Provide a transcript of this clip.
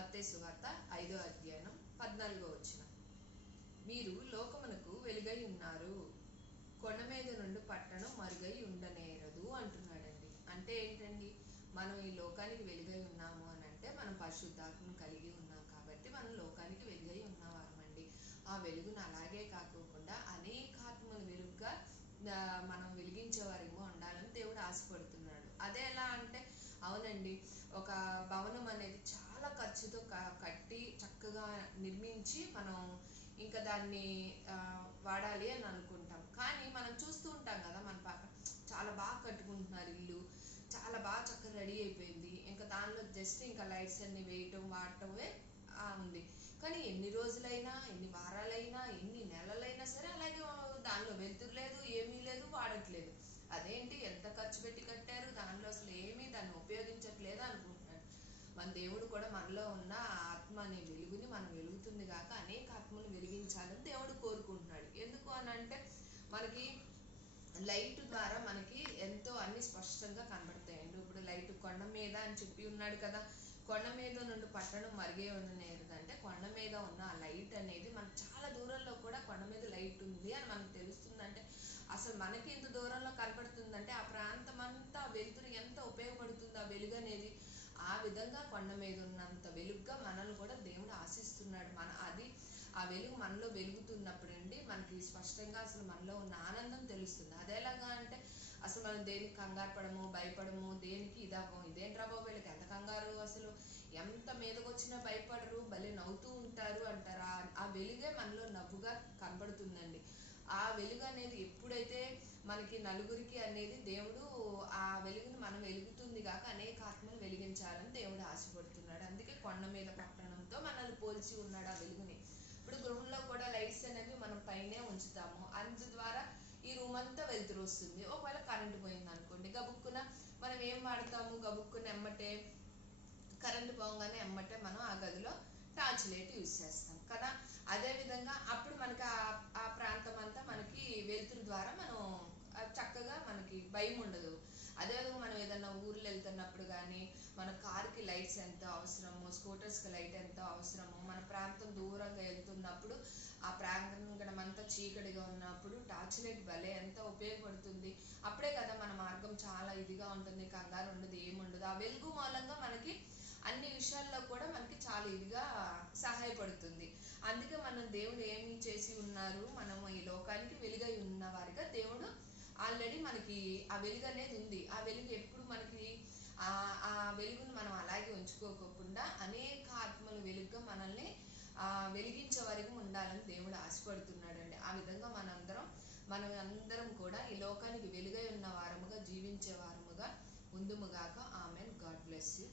మత్తయి సువార్త 5వ అధ్యాయం 14వ వచనం. మీరు లోకమునకు వెలుగై ఉన్నారు, కొండ మీద నుండి పట్టణం మరుగై ఉండనేరదు అంటున్నాడండి. అంటే ఏంటండి, మనం ఈ లోకానికి వెలుగై ఉన్నాము అని అంటే మనం పరిశుద్ధాత్మను కలిగి ఉన్నాం కాబట్టి మనం లోకానికి వెలుగై ఉన్నవారమండి. ఆ వెలుగును అలాగే కాకోకుండా అనేకాత్మల వెలుగుగా మనం వెలిగించేవారేమో ఉండాలని దేవుడు ఆశపడుతున్నాడు. అదే ఎలా అంటే, అవునండి, ఒక భవనం అనేది చాలా ఖర్చుతో కట్టి చక్కగా నిర్మించి మనం ఇంకా దాన్ని వాడాలి అని అనుకుంటాం. కానీ మనం చూస్తూ ఉంటాం కదా, మన పక్క చాలా బాగా కట్టుకుంటున్నారు ఇల్లు, చాలా బాగా చక్కగా రెడీ అయిపోయింది, ఇంకా దానిలో జస్ట్ ఇంకా లైట్స్ అన్ని వేయటం వాడటమే ఉంది. కానీ ఎన్ని రోజులైనా, ఎన్ని వారాలైనా, ఎన్ని నెలలైనా సరే అలాగే దానిలో వెలుతురు లేదు, ఏమీ లేదు, వాడట్లేదు. అదేంటి, ఎంత ఖర్చు పెట్టి కట్టారు, దానిలో అసలు ఏమీ దాన్ని ఉపయోగించట్లేదు అనుకుంటున్నాడు. మన దేవుడు కూడా మనలో ఉన్న ఆత్మ అనే వెలుగుని మనం వెలుగుతుంది కాక అనేక ఆత్మలు వెలిగించాలని దేవుడు కోరుకుంటున్నాడు. ఎందుకు అని అంటే, మనకి లైట్ ద్వారా మనకి ఎంతో అన్ని స్పష్టంగా కనబడతాయండి. ఇప్పుడు లైట్ కొండ మీద అని చెప్పి ఉన్నాడు కదా, కొండ మీద నుండి పట్టణం మరిగే ఉండనేది అంటే కొండ మీద ఉన్న ఆ లైట్ అనేది మనకు చాలా దూరంలో కూడా కొండ మీద లైట్ ఉంది అని మనకు తెలుస్తుందంటే, అసలు మనకి ఇంత దూరంలో కనపడుతుందంటే ఆ ప్రాంతం అంతా వెలుతురు ఎంత ఉపయోగపడుతుంది ఆ వెలుగు అనేది. ఆ విధంగా కొండ మీద ఉన్నంత వెలుగుగా మనల్ని కూడా దేవుడు ఆశిస్తున్నాడు. ఆ వెలుగు మనలో వెలుగుతున్నప్పుడు అండి మనకి స్పష్టంగా అసలు మనలో ఉన్న ఆనందం తెలుస్తుంది. అదేలాగా అంటే, అసలు మనం దేనికి కంగారు పడము, భయపడము, దేనికి ఇదేంట్రా బాబు వీళ్ళకి ఎంత కంగారు, అసలు ఎంత మీదకి వచ్చినా భయపడరు, భలే నవ్వుతూ ఉంటారు అంటారు. ఆ వెలుగే మనలో నవ్వుగా కనబడుతుందండి. ఆ వెలుగు అనేది ఎప్పుడైతే మనకి నలుగురికి అనేది దేవుడు ఆ వెలుగుని మనం వెలుగుతుంది కాక అనేక ఆత్మలు వెలిగించాలని దేవుడు ఆశపడుతున్నాడు. అందుకే కొండ మీద పట్టణంతో మనల్ని పోల్చి ఉన్నాడు ఆ వెలుగుని. ఇప్పుడు గృహంలో కూడా లైట్స్ అనేవి మనం పైనే ఉంచుతాము, అందు ద్వారా ఈ రూమ్ అంతా వెలుతురు వస్తుంది. ఒకవేళ కరెంటు పోయింది అనుకోండి, గబుక్కున మనం ఏం వాడతాము, గబుక్కున ఎమ్మటే కరెంటు పోగానే ఎమ్మటే మనం ఆ గదిలో టార్చ్ లైట్ యూజ్ చేస్తాం కదా. అదేవిధంగా అప్పుడు మనకి ఆ ప్రాంతం అంతా మనకి వెలుతురు ద్వారా మనం చక్కగా మనకి భయం ఉండదు. అదేవిధంగా మనం ఏదైనా ఊర్లో వెళ్తున్నప్పుడు కానీ మన కార్కి లైట్స్ ఎంతో అవసరమో, స్కూటర్స్కి లైట్ ఎంతో అవసరమో, మన ప్రాంతం దూరంగా వెళ్తున్నప్పుడు ఆ ప్రాంగణం అంతా చీకటిగా ఉన్నప్పుడు టార్చ్ లైట్ భలే ఎంతో ఉపయోగపడుతుంది. అప్పుడే కదా మన మార్గం చాలా ఇదిగా ఉంటుంది, కంగారు ఉండదు, ఏముండదు. ఆ వెలుగు మూలంగా మనకి అన్ని విషయాల్లో కూడా మనకి చాలా ఇదిగా సహాయపడుతుంది. అందుకే మనం దేవుడు ఏమి చేసి ఉన్నారు, మనం ఈ లోకానికి వెలుగై ఉన్న వారిగా దేవుడు ఆల్రెడీ మనకి ఆ వెలుగు అనేది ఉంది. ఆ వెలుగు ఎప్పుడు మనకి ఆ వెలుగును మనం అలాగే ఉంచుకోకుండా అనేక ఆత్మల వెలుగుగా మనల్ని వెలిగించే వరకు ఉండాలని దేవుడు ఆశపడుతున్నాడండి. ఆ విధంగా మనం అందరం కూడా ఈ లోకానికి వెలుగై ఉన్న వారముగా జీవించే వారముగా ఉందుముగాక. ఆమెన్. God bless you.